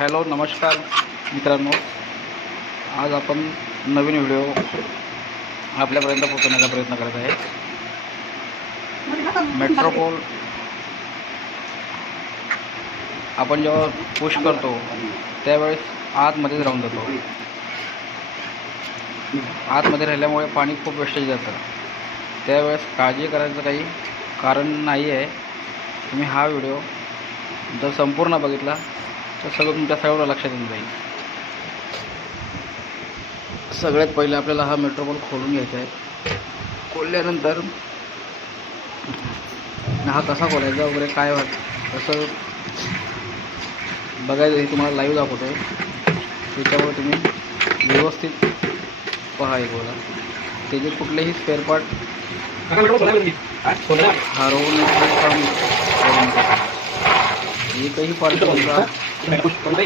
Hello नमस्कार मित्रांनो, आज आपण नवीन व्हिडिओ आपल्यापर्यंत पोहोचवण्याचा प्रयत्न करत आहे. मेट्रोपोल आपण जेव्हा पुश करतो त्यावेळेस आतमध्येच राहून जातो. आतमध्ये राहिल्यामुळे पाणी खूप वेस्टेज जातं. त्यावेळेस काळजी करायचं काही कारण नाही आहे. तुम्ही हा व्हिडिओ जर संपूर्ण बघितला तर सगळं तुमच्या सर्व लक्षात येऊन जाईल. सगळ्यात पहिले आपल्याला हा मेट्रोपोल खोलून घ्यायचा आहे. खोलल्यानंतर हा कसा खोलायचा वगैरे काय कसं बघायचं हे तुम्हाला लाईव्ह दाखवतो आहे. त्याच्यामुळे तुम्ही व्यवस्थित पहा. एक बघा त्याचे कुठलेही स्पेअर पार्ट हरवण्याचं काम करू नका. एकही पार्ट तुमचा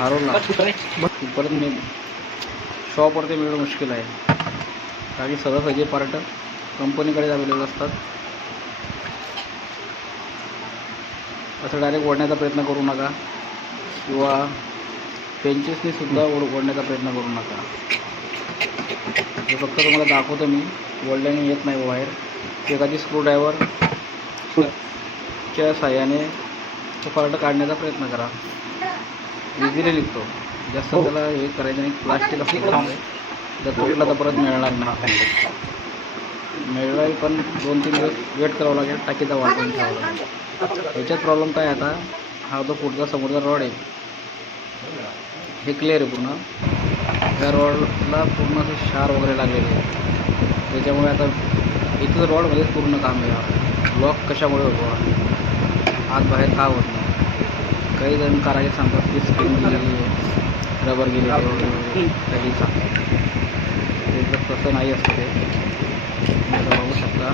हरवला की परत मी शॉपवरती मिळणं मुश्किल आहे. कारण सहजासहजी पार्ट कंपनीकडे अवेलेबल असतात. असं डायरेक्ट ओढण्याचा प्रयत्न करू नका किंवा पेंचेसने सुद्धा ओढण्याचा प्रयत्न करू नका. हे फक्त तुम्हाला दाखवतो मी, ओढल्याने येत नाही बाहेर. एखादी स्क्रूड्रायव्हरच्या साह्याने तो पार्ट काढण्याचा प्रयत्न करा. इझिली निघतो. जास्त त्याला हे करायचं नाही. प्लास्टिक असल्यामुळे जर तुटला तर परत मिळणार नाही. मिळणार पण 2-3 दिवस वेट करावं लागेल. टाकीचा वाढवून ठेवावं लागेल. याच्यात प्रॉब्लेम काय आता, हा जो पुढचा समोरचा रॉड आहे हे क्लिअर आहे पूर्ण. त्या रॉडला पूर्ण असे क्षार वगैरे लागलेले आहे. त्याच्यामुळे आता इथं रॉडमध्येच पूर्ण काम आहे. लॉक कशामुळे होतो, आत बाहेर का होत नाही. काही जण कारागीर सांगतात की स्क्रीन गेलेली आहे, रबर गेलेली आहे वगैरे काही सांगतात. ते जर तसं नाही असतं ते आता बघू शकता.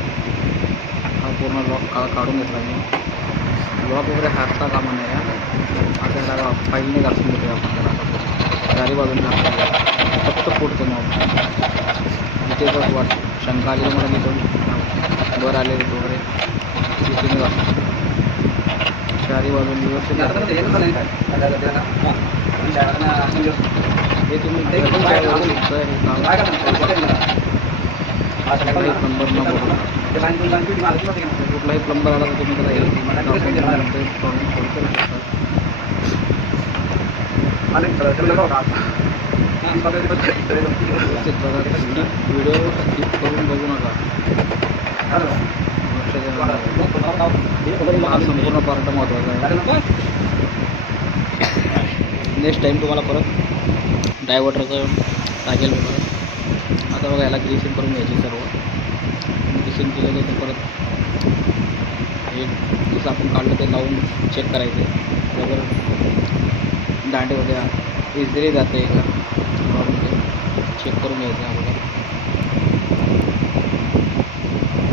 हा पूर्ण लॉक काढून घेतला मी. लॉक वगैरे हातता कामा नाही आहे. आता त्याला फाईलने घासून घेतो आपण. त्याला चारी बाजूने फक्त पुढचं नॉब जिथे जर शंका आलेली मला मी वर आलेले वगैरे तिथे मी घासू शकतो. चारी बाजूने व्यवस्थित हे तुम्ही हे काम कुठलाही प्लंबर न बोलू. कुठलाही प्लंबर आला तर तुम्ही त्याला प्रॉब्लेम सॉल्व करू शकता. व्हिडिओ स्किप करून बघू नका. हा संपूर्ण पार्ट महत्त्वाचा आहे. नेक्स्ट टाईम तुम्हाला परत डायव्हर्टरचं लागेल बघा. आता बघा याला ग्रीसिंग करून घ्यायची सर्व. ग्रीसिंग केलं तर परत हे जसं आपण काढलं ते लावून चेक करायचं. बरोबर दांडे वगैरे इझिली जाते का रॉडमध्ये चेक करून घ्यायचं. अगोदर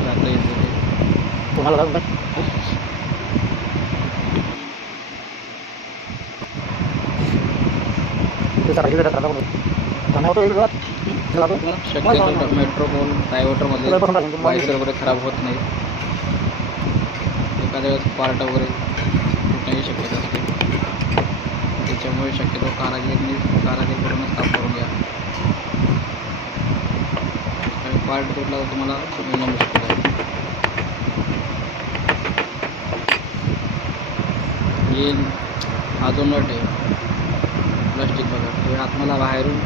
जातं इझिली. तुम्हाला शक्यतो मेट्रोपोल डायव्हर्टरमध्ये वायसर वगैरे खराब होत नाही. एखाद्या वेळेस पार्ट वगैरे फुटण्याची शक्यता असते. त्याच्यामुळे शक्यतो कारागीरकडूनच काम करून घ्या. आणि पार्ट तुटला तर तुम्हाला मिळणं मुश्किल आहे. हे हा जो नट आहे प्लास्टिक बघा, हे आतमध्ये बाहेरून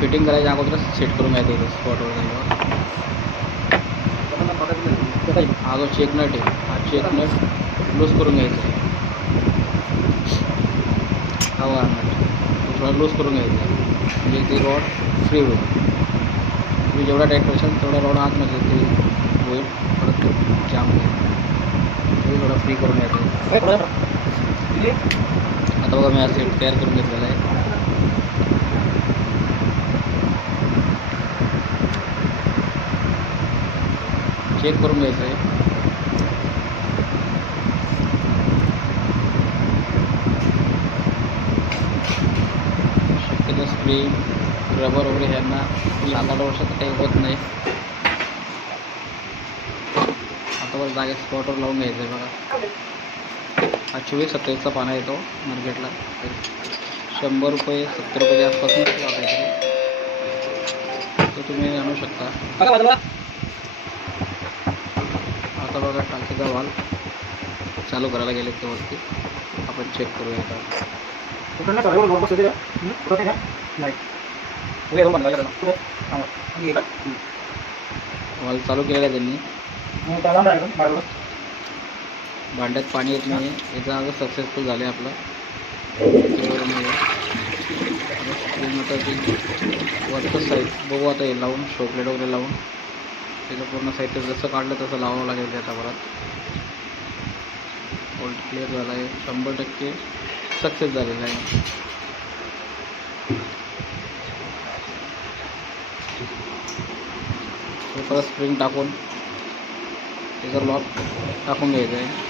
फिटिंग करायच्या अगोदरच सेट करून घ्यायचं इथं स्पॉटवर जायवर. हा जो चेक नट आहे हा चेक नट लूज करून घ्यायचा आहे. हवा नट थोडा लूज करून घ्यायचा आहे म्हणजे ती रॉड फ्री होईल. तुम्ही जेवढा टाईट करशाल तेवढा रॉड आतमध्ये ते होईल. परत जाम होईल. ते थोडा फ्री करून घ्यायचं आहे. आता बघा मी हा सेट तयार करून घेतलेला आहे. चेक करून घ्यायचं आहे. शक्यतो स्प्रिंग रबर वगैरे ह्यांना 7-8 वर्षात काही होत नाही. आता बघा जागेत स्पॉटवर लावून घ्यायचं आहे. बघा हा 24-27चा पाना येतो मार्केटला. 100 रुपये 70 रुपयाच्या आसपास मिळतो काहीतरी, तो तुम्ही आणू शकता. आता बघा टाकीचा वाल चालू करायला गेले ते वरती, आपण चेक करूया आता. वाल चालू केलेला आहे त्यांनी. भांड्यात पाणी येत नाही, याचा आज सक्सेसफुल झालं आहे आपलं. वरचं साईड बघू आता, हे लावून शोप्लेट वगैरे लावून त्याचं पूर्ण साहित्य जसं काढलं तसं लावावं लागेल. आता परत बोल्ट क्लिअर झाला आहे, 100% सक्सेस झालेला आहे. परत स्प्रिंग टाकून त्याचा लॉक टाकून घ्यायचं आहे.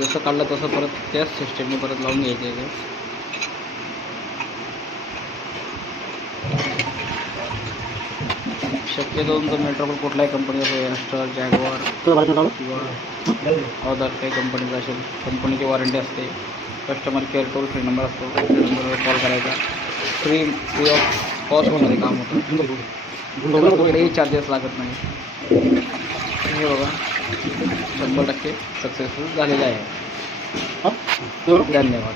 जसं काढलं तसं परत त्याच सिस्टमने परत लावून घ्यायचं आहे. शक्यतो तुमचं मेट्रोपोल कुठल्याही कंपनीचा ॲस्टर, जॅगवार किंवा अदर काही कंपनीचा असेल, कंपनीची वॉरंटी असते. Customer care toll free number असतो, त्या नंबरवर कॉल करायचा. फ्री ऑफ कॉस्टमध्ये काम होतं, कुठलेही चार्जेस लागत नाही. हे बघा 100% सक्सेसफुल झालेलं आहे. धन्यवाद.